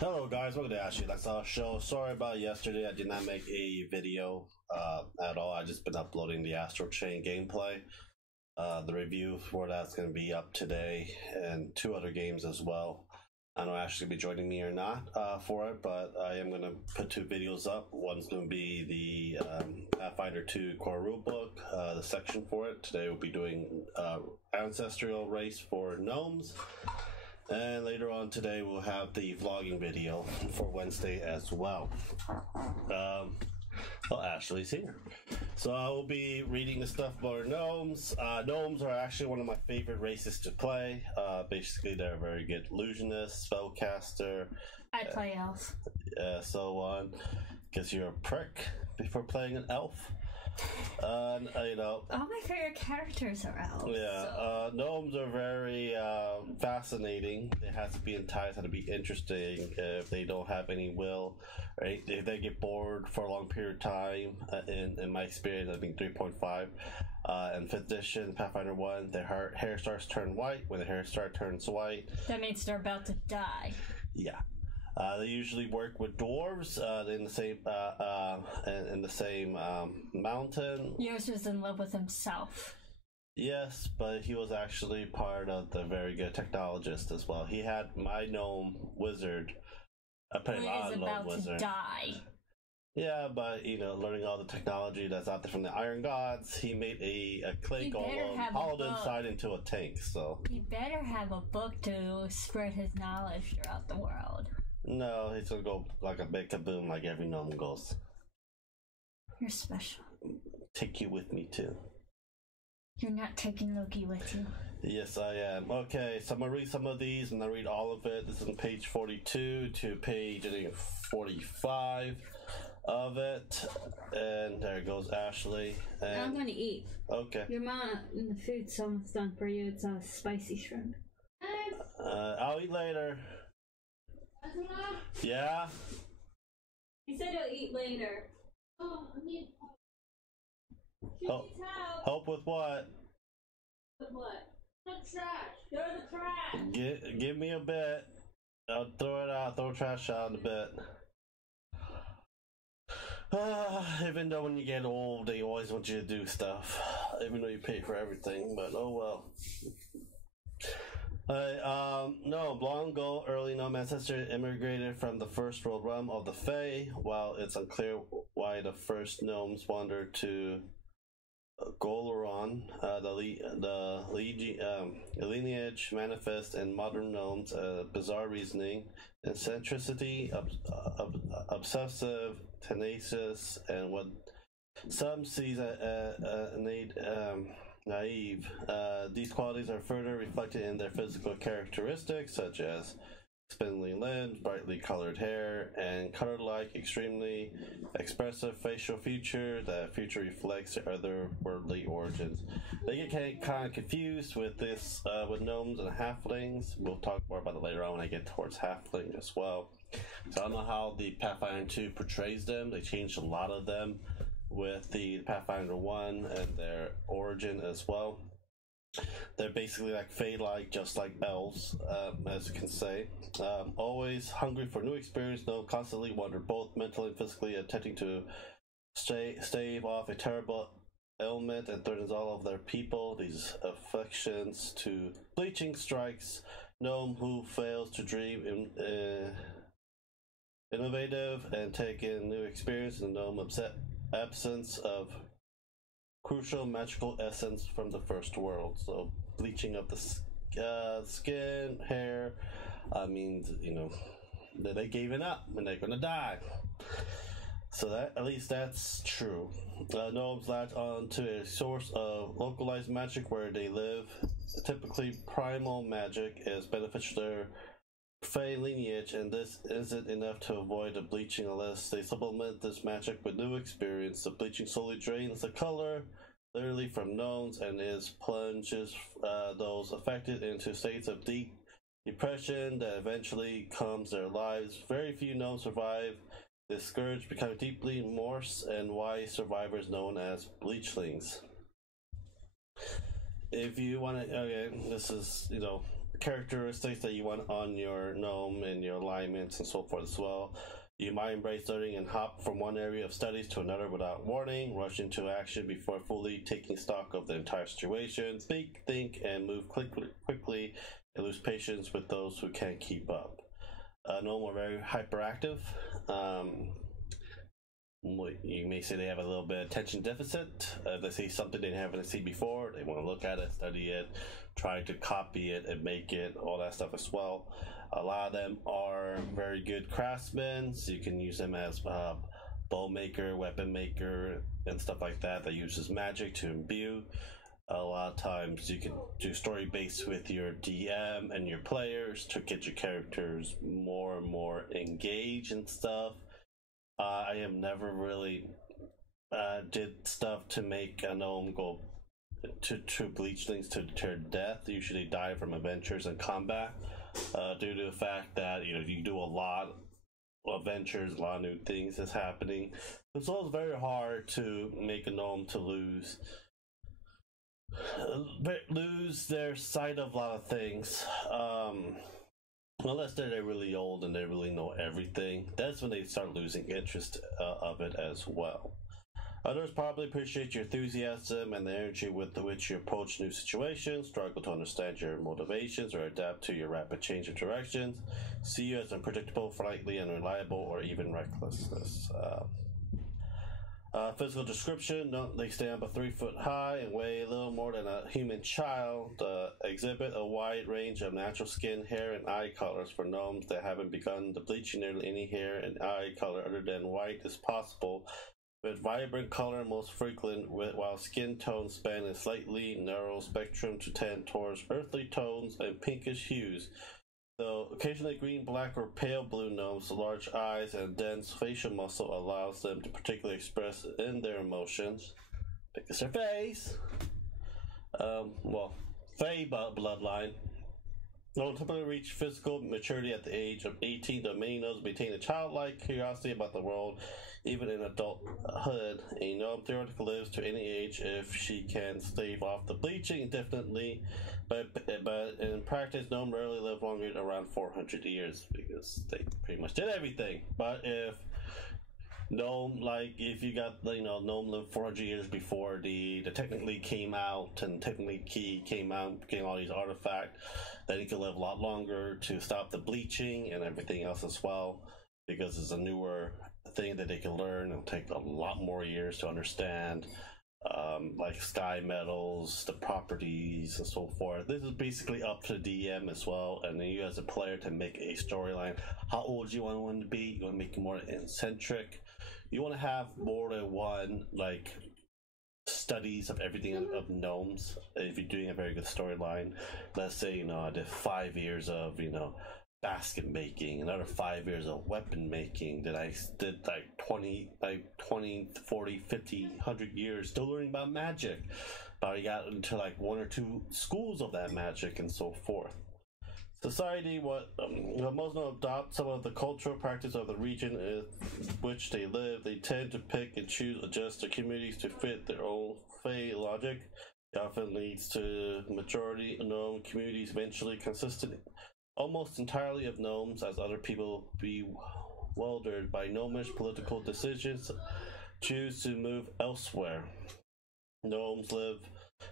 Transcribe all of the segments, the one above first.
Hello guys, welcome to Ashley Lifestyle Show. Sorry about yesterday, I did not make a video at all. I just been uploading the Astral Chain gameplay. The review for that's going to be up today, and 2 other games as well. I don't know if Ashley's going to be joining me or not for it, but I am going to put 2 videos up. One's going to be the Pathfinder 2 core rulebook, the section for it. Today we'll be doing ancestral race for gnomes. And later on today we'll have the vlogging video for Wednesday as well. Well, Ashley's here. So I will be reading the stuff about gnomes. Gnomes are actually one of my favorite races to play. Basically they're very good illusionist, spellcaster. I play elf. So on. Because you're a prick before playing an elf. You know, all my favorite characters are elves. Yeah, so. Gnomes are very fascinating. It has to be enticed, has to be interesting. If they don't have any will, right? If they get bored for a long period of time, in my experience, I think 3.5, and 5th edition, Pathfinder 1, their hair starts to turn white. When the hair turns white, that means they're about to die. Yeah. They usually work with dwarves in the same mountain. Yours was in love with himself. Yes, but he was actually part of the very good technologist as well. He had my gnome wizard. He is about to die. Yeah, but you know, learning all the technology that's out there from the Iron Gods, he made a clay golem, hollowed inside into a tank. So he better have a book to spread his knowledge throughout the world. No, he's gonna go like a big kaboom, like every gnome goes. You're special. Take you with me too. You're not taking Loki with you. Yes, I am. Okay, so I'm gonna read some of these, and I read all of it. This is on page 42 to page, I think, 45 of it. And there goes Ashley. And I'm gonna eat. Okay. Your mom, the food's almost done for you. It's a spicy shrimp. I'll eat later. Yeah? He said he'll eat later. Oh, I need help with what? With what? The trash. Throw the trash. Give me a bit. I'll throw it out. Throw trash out in a bit. Even though when you get old, they always want you to do stuff. Even though you pay for everything, but oh well. No, long ago, early gnome ancestor immigrated from the first world realm of the Fae. While it's unclear why the first gnomes wandered to Goloron, the lineage manifests in modern gnomes bizarre reasoning, eccentricity, obsessive, tenacious, and what some sees naive. These qualities are further reflected in their physical characteristics, such as spindly limbs, brightly colored hair, and color-like, extremely expressive facial feature. That feature reflects their otherworldly origins. They get kind of confused with this, with gnomes and halflings. We'll talk more about it later on when I get towards halfling as well. So I don't know how the Pathfinder 2 portrays them. They changed a lot of them with the Pathfinder 1 and their origin as well. They're basically like Fae-like, just like elves, as you can say. Always hungry for new experience, no, constantly wander both mentally and physically, attempting to stave off a terrible ailment and threatens all of their people. These afflictions to bleaching strikes. Gnome who fails to dream innovative and take in new experience, and gnome absence of crucial magical essence from the first world. So bleaching of the skin, hair. I mean, you know, they gave it up and they're gonna die. So that, at least that's true. Gnomes latch on to a source of localized magic where they live. Typically, primal magic is beneficial to their Fae lineage, and this isn't enough to avoid the bleaching unless they supplement this magic with new experience. The bleaching slowly drains the color, literally, from gnomes, and plunges those affected into states of deep depression that eventually calms their lives. Very few gnomes survive this scourge, becoming deeply morse and wise survivors known as bleachlings. If you want to, okay, this is, you know, characteristics that you want on your gnome and your alignments and so forth as well. You might embrace learning and hop from one area of studies to another without warning, rush into action before fully taking stock of the entire situation, think, and move quickly, and lose patience with those who can't keep up. Gnome are very hyperactive. You may say they have a little bit of attention deficit. They see something they haven't seen before, they want to look at it, study it, try to copy it and make it, all that stuff as well. A lot of them are very good craftsmen, so you can use them as bow maker, weapon maker, and stuff like that that uses magic to imbue. A lot of times you can do story based with your DM and your players to get your characters more and more engaged and stuff. I have never really did stuff to make a gnome go to bleach things to their death. Usually die from adventures and combat due to the fact that you do a lot of adventures, a lot of new things is happening. So it's very hard to make a gnome to lose their sight of a lot of things. Unless they're really old and they really know everything, that's when they start losing interest of it as well. Others probably appreciate your enthusiasm and the energy with which you approach new situations, struggle to understand your motivations, or adapt to your rapid change of directions, see you as unpredictable, flightly unreliable, or even recklessness. Physical description: they stand about 3 foot high and weigh a little more than a human child. Exhibit a wide range of natural skin, hair, and eye colors. For gnomes that haven't begun the bleaching, nearly any hair and eye color other than white is possible, with vibrant color most frequent, while skin tones span a slightly narrow spectrum to tend towards earthly tones and pinkish hues. Though occasionally green, black, or pale blue gnomes, large eyes and dense facial muscle allows them to particularly express in their emotions. Because their face. Fae bloodline. They'll typically reach physical maturity at the age of 18. The many gnomes maintain a childlike curiosity about the world, even in adulthood. A gnome theoretically lives to any age if she can stave off the bleaching indefinitely, but in practice, gnome rarely live longer than around 400 years because they pretty much did everything. But if you got gnome lived 400 years before the technically came out, and technically key came out, getting all these artifacts, then he could live a lot longer to stop the bleaching and everything else as well, because it's a newer thing that they can learn. It'll take a lot more years to understand, like sky metals, the properties, and so forth. This is basically up to the DM as well, and then you as a player to make a storyline. How old do you want one to be? You want to make it more eccentric. You want to have more than one studies of everything of gnomes. If you're doing a very good storyline, let's say I did 5 years of basket making, another 5 years of weapon making, that I did 20, 40, 50, 100 years still learning about magic, but I got into 1 or 2 schools of that magic and so forth. Society, most will adopt some of the cultural practice of the region in which they live. They tend to pick and choose, adjust their communities to fit their own fey logic. It often leads to majority gnome communities eventually consisting almost entirely of gnomes, as other people bewildered by gnomish political decisions choose to move elsewhere. Gnomes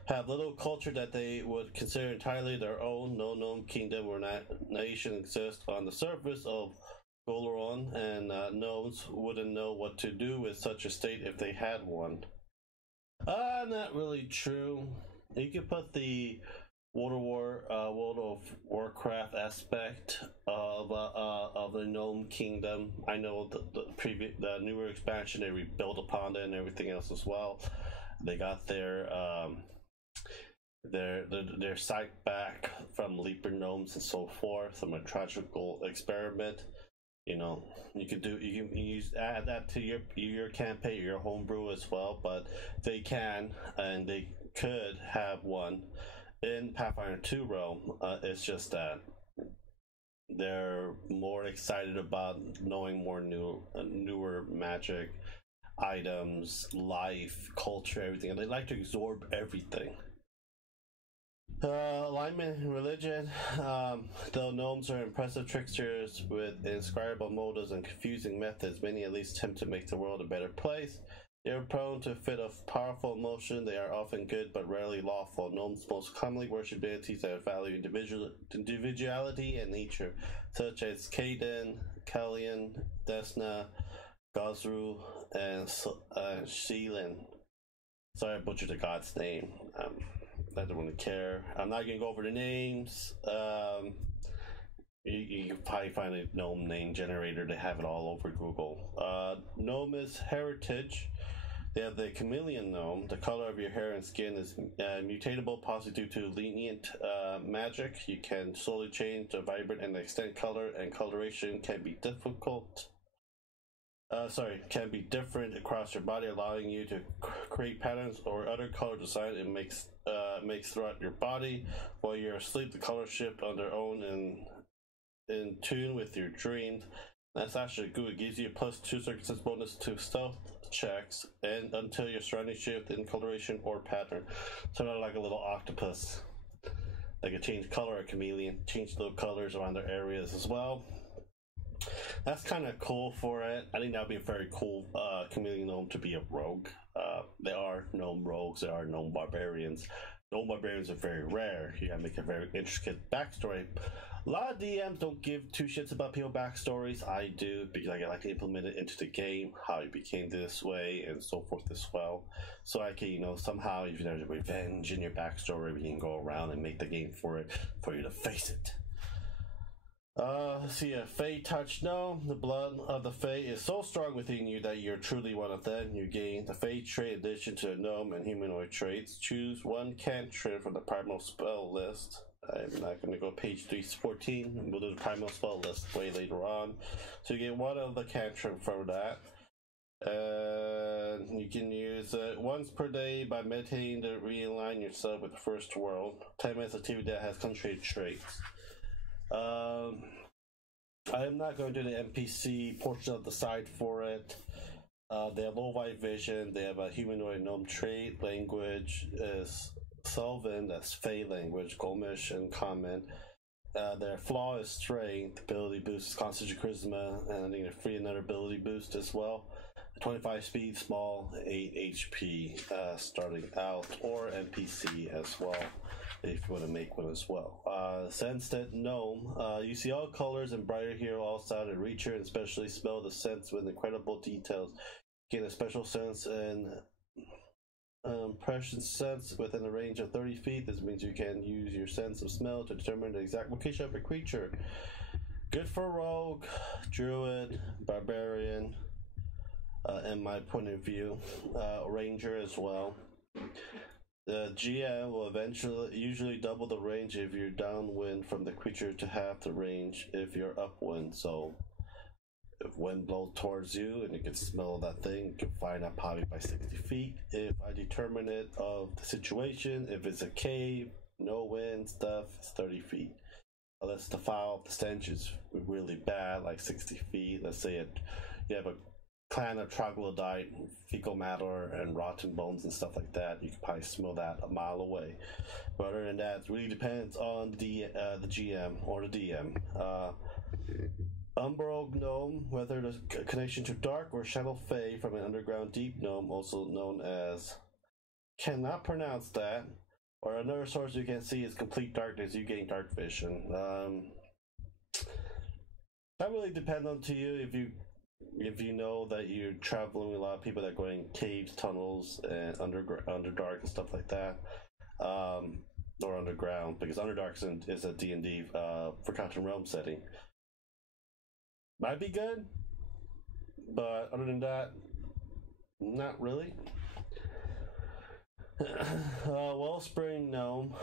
have little culture that they would consider entirely their own. No gnome kingdom or nation exists on the surface of Goloron, and gnomes wouldn't know what to do with such a state if they had one. Not really true. You could put the World of Warcraft aspect of the gnome kingdom. I know the newer expansion, they rebuilt upon it and everything else as well. They got their sight back from leaper gnomes and so forth from a tragical experiment. You can add that to your campaign, your homebrew as well. But they can and they could have one in Pathfinder 2 realm. It's just that they're more excited about knowing more newer magic items, life, culture, everything, and they like to absorb everything. Alignment and religion. Though gnomes are impressive tricksters with inscrutable motives and confusing methods, many at least attempt to make the world a better place. They are prone to a fit of powerful emotion. They are often good but rarely lawful. Gnomes most commonly worship deities that value individuality and nature, such as Kaden, Kalian, Desna, Gosru, and Sheelan. Sorry, I butchered the god's name. I don't really care. I'm not gonna go over the names. You can probably find a gnome name generator. They have it all over Google. Gnome is heritage. They have the chameleon gnome. The color of your hair and skin is mutatable, possibly due to lenient magic. You can slowly change the vibrant and extent color, and coloration can be difficult. Can be different across your body, allowing you to create patterns or other color design it makes throughout your body. While you're asleep, the colors shift on their own in tune with your dreams. That's actually good. It gives you a +2 circumstance bonus to stealth checks, and until your surrounding shift in coloration or pattern. Sort of like a little octopus. They can change color, a chameleon, change little colors around their areas as well. That's kind of cool for it. I think that would be a very cool chameleon gnome to be a rogue. There are gnome rogues, there are gnome barbarians. Gnome barbarians are very rare. You gotta make a very intricate backstory. A lot of DMs don't give two shits about people backstories. I do, because I like to implement it into the game, how you became this way and so forth as well. So I can, somehow if there's a revenge in your backstory, we can go around and make the game for you to face it. Let's see, a Fey touch gnome. The blood of the Fey is so strong within you that you're truly one of them. You gain the Fey trait in addition to the gnome and humanoid traits. Choose one cantrip from the primal spell list. I'm not going to go page 314. We'll do the primal spell list way later on. So you get one of the cantrip from that. And you can use it once per day by meditating to realign yourself with the first world. 10 minutes activity that has concentrated traits. I am not going to do the NPC portion of the side for it. They have low light vision. They have a humanoid gnome trait. Language is Sylvan, that's Fey language, Golmish, and Common. Their flaw is Strength. Ability boost is Constitution, Charisma, and I think they're free another ability boost as well. 25 speed, small, 8 HP starting out, or NPC as well, if you want to make one as well. Sensed Gnome. You see all colors and brighter here, all sound and reacher, and especially smell the scents with incredible details. Gain a special sense and impression sense within a range of 30 feet. This means you can use your sense of smell to determine the exact location of a creature. Good for rogue, druid, barbarian, in my point of view, ranger as well. The GM will usually double the range if you're downwind from the creature to half the range if you're upwind. So if wind blows towards you and you can smell that thing, you can find out probably by 60 feet. If I determine it of the situation, if it's a cave, no wind stuff, it's 30 feet. Unless the foul of the stench is really bad, like 60 feet. Let's say you have a clan of troglodyte, fecal matter, and rotten bones and stuff like that. You can probably smell that a mile away. But other than that, it really depends on the GM or the DM. Umbral Gnome, whether the connection to Dark or Shadow Fey from an underground deep gnome, also known as, cannot pronounce that, or another source you can see is complete darkness. You gain dark vision. That really depends on to you. If you know that you're traveling with a lot of people that are going caves, tunnels, and underdark and stuff like that, or underground, because Underdark is a D&D Forgotten Realm setting. Might be good, but other than that, not really. Wellspring Gnome.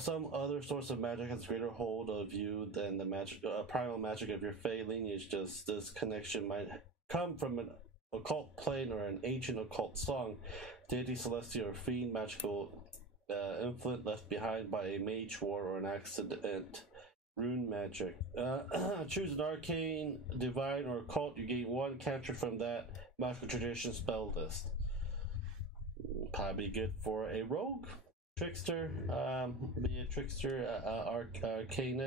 Some other source of magic has greater hold of you than the magic, primal magic of your Fey lineage. Just this connection might come from an occult plane or an ancient occult song, deity, celestial, or fiend magical influence left behind by a mage war or an accident. Rune Magic. Choose an arcane, divine, or occult. You gain one cantrip from that magical tradition spell list. Probably good for a rogue. trickster, be a trickster, arcane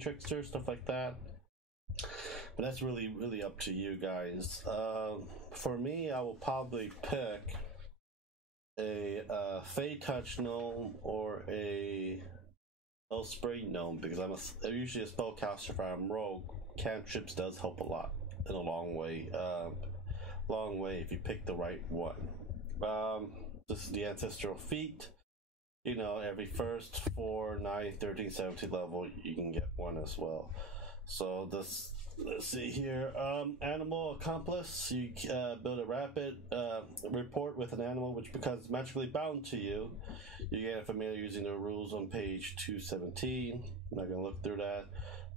trickster, stuff like that. But that's really up to you guys. For me, I will probably pick a Fey Touch gnome or a Spray gnome, because I'm usually a spellcaster. If I'm rogue, cantrips does help a lot in a long way. If you pick the right one. This is the ancestral feat. You know, every 1st, 4, 9, 13, 17 level, you can get one as well. So this, let's see here. Animal accomplice. You build a rapid report with an animal which becomes magically bound to you. You get familiar using the rules on page 217. I'm not gonna look through that.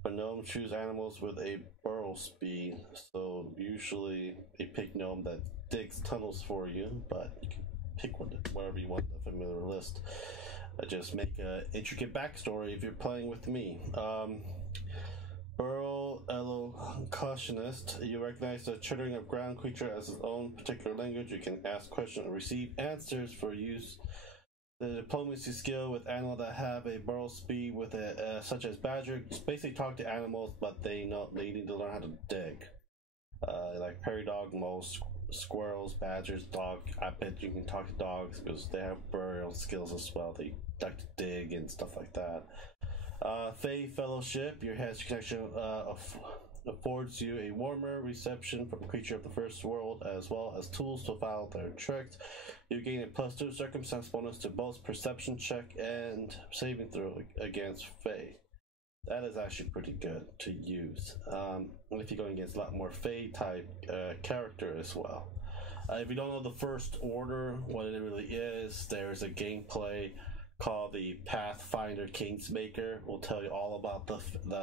But gnomes choose animals with a burrow speed. So usually a pick gnome that digs tunnels for you, but you can pick one, whatever you want, the familiar list. Just make an intricate backstory if you're playing with me. Burrow Elocutionist. You recognize the chittering of ground creature as its own particular language. You can ask questions and receive answers for use. The diplomacy skill with animals that have a burrow speed with a such as badger. Just basically talk to animals, but they need to learn how to dig. Like prairie dog, moles, squirrels, badgers, dog. I bet you can talk to dogs because they have burial skills as well. They like to dig and stuff like that. Fey Fellowship. Your head's connection affords you a warmer reception from a creature of the first world, as well as tools to follow their tricks. You gain a +2 circumstance bonus to both perception check and saving throw against Fey. That is actually pretty good to use. If you're going against a lot more Fey type character as well. If you don't know the First Order, what it really is, there's a gameplay called the Pathfinder Kingsmaker. We'll tell you all about the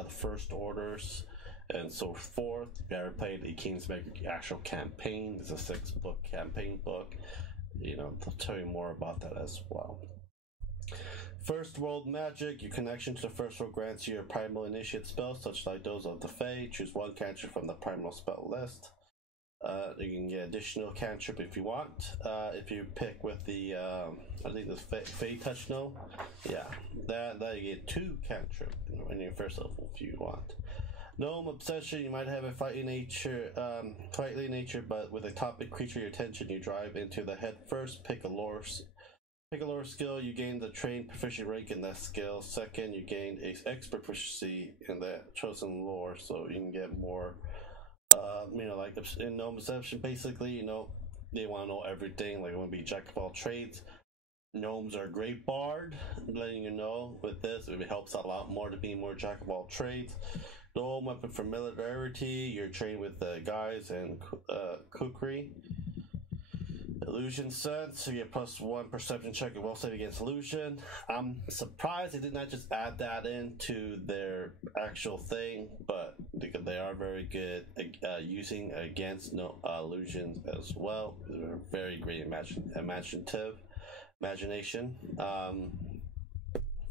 First Orders and so forth. If you ever played the Kingsmaker actual campaign, it's a 6-book campaign book. You know, they'll tell you more about that as well. First World Magic. Your connection to the First World grants you your primal initiate spells, such like those of the Fae. Choose one cantrip from the primal spell list. You can get additional cantrip if you want. If you pick with the, I think this Fey Touch gnome, yeah, that you get 2 cantrip in your first level if you want. Gnome Obsession. You might have a fighting nature, but with a topic creature your attention, you drive into the head first. Pick a lore skill. You gain the trained proficient rank in that skill. Second, you gain a expert proficiency in that chosen lore, so you can get more. Like in Gnome Obsession, basically, they want to know everything. Like, they want to be jack of all trades. Gnomes are a great bard. I'm letting you know with this, it helps a lot more to be more jack of all trades. Gnome weapon familiarity. You're trained with guys and cookery. Illusion sense, so you get +1 perception check and will save against illusion. I'm surprised they did not just add that into their actual thing, but because they are very good using against illusions as well. They're very great imagination.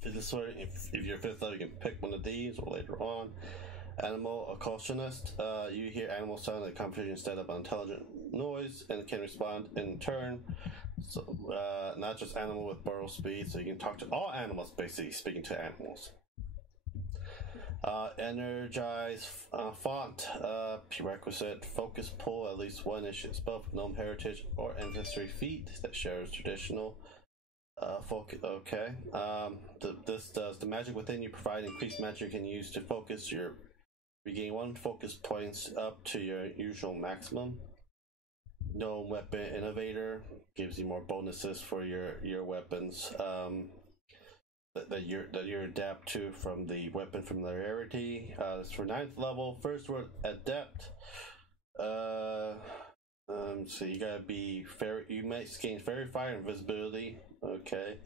If you're 5th level, you can pick one of these or later on. Animal Acoutionist. You hear animal sound in the conversation instead of intelligent noise and can respond in turn. So not just animal with burrow speed, so you can talk to all animals, basically speaking to animals. Energize font. Prerequisite focus pull at least 1 initiative spell from gnome heritage or ancestry feat that shares traditional focus. Okay. This does the magic within you provide increased magic you can use to focus your. You gain 1 focus points up to your usual maximum. Gnome Weapon Innovator gives you more bonuses for your weapons that you adapt to from the weapon familiarity. It's for 9th level. First word Adept. So you gotta be fair. You might gain Fairy Fire and Invisibility. Okay.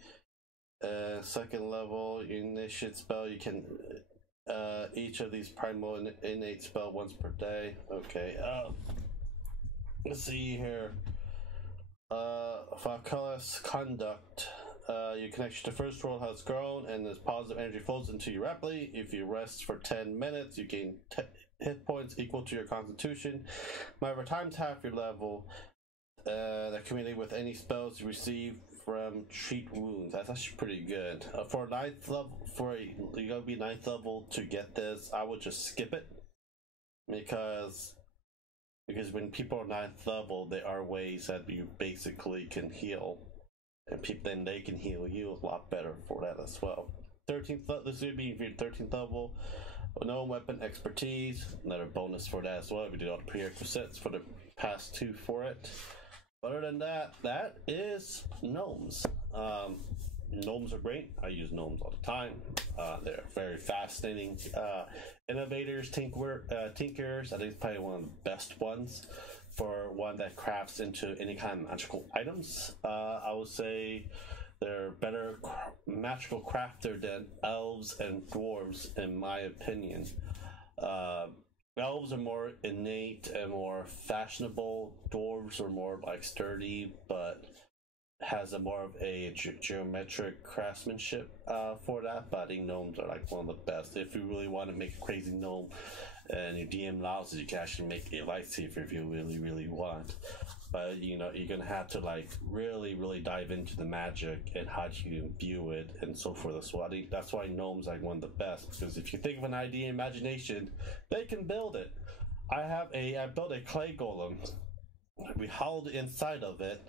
2nd level initiate spell. You can. Each of these primal innate spell once per day. Okay. Let's see here. Falcalis Conduct. Your connection to First World has grown, and this positive energy flows into you rapidly. If you rest for 10 minutes, you gain hit points equal to your Constitution. However, times half your level. That community with any spells you receive Rem treat wounds. That's actually pretty good. For ninth level, you gotta be ninth level to get this. I would just skip it because when people are ninth level, there are ways that you basically can heal, and then they can heal you a lot better for that as well. 13th level. This would be 13th level. No weapon expertise. Another bonus for that as well. We did all the prerequisites for the past 2 for it. Other than that, that is gnomes. Gnomes are great. I use gnomes all the time. They're very fascinating. Innovators, tinkers. I think it's probably one of the best ones for one that crafts into any kind of magical items. I would say they're better magical crafter than elves and dwarves, in my opinion. Elves are more innate and more fashionable. Dwarves are more like sturdy, but has a more of a geometric craftsmanship for that. But I think gnomes are like one of the best. If you really want to make a crazy gnome and your DM allows it, you can actually make a lightsaber if you really want. But you know, you're gonna have to like really dive into the magic and how you view it and so forth. So I think that's why gnomes are like one of the best, because if you think of an idea in imagination, they can build it. I built a clay golem. We hollowed the inside of it,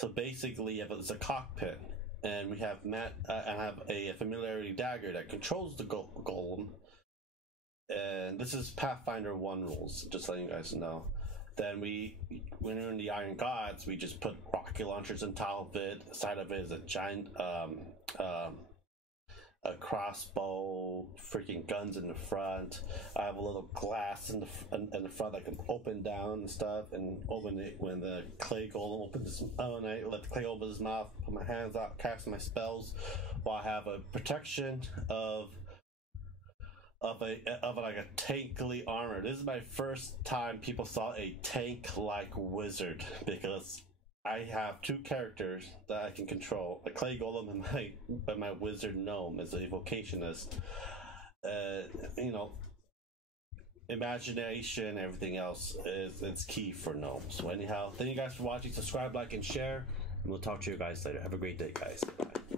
so basically it's a cockpit, and we have I have a familiarity dagger that controls the golem. And this is Pathfinder 1 rules, just letting you guys know. Then when we're in the Iron Gods, we just put rocket launchers on top of it. The side of it is a giant a crossbow, freaking guns in the front. I have a little glass in the front that can open down and stuff, and open it when the clay golem opens. And I let the clay open his mouth, put my hands out, cast my spells, while I have a protection of like a tankly armor. This is my first time people saw a tank-like wizard, because I have 2 characters that I can control: a clay golem and my wizard gnome as a evocationist. You know, imagination, everything else it's key for gnomes. So anyhow, thank you guys for watching. Subscribe, like, and share, and we'll talk to you guys later. Have a great day, guys. Bye.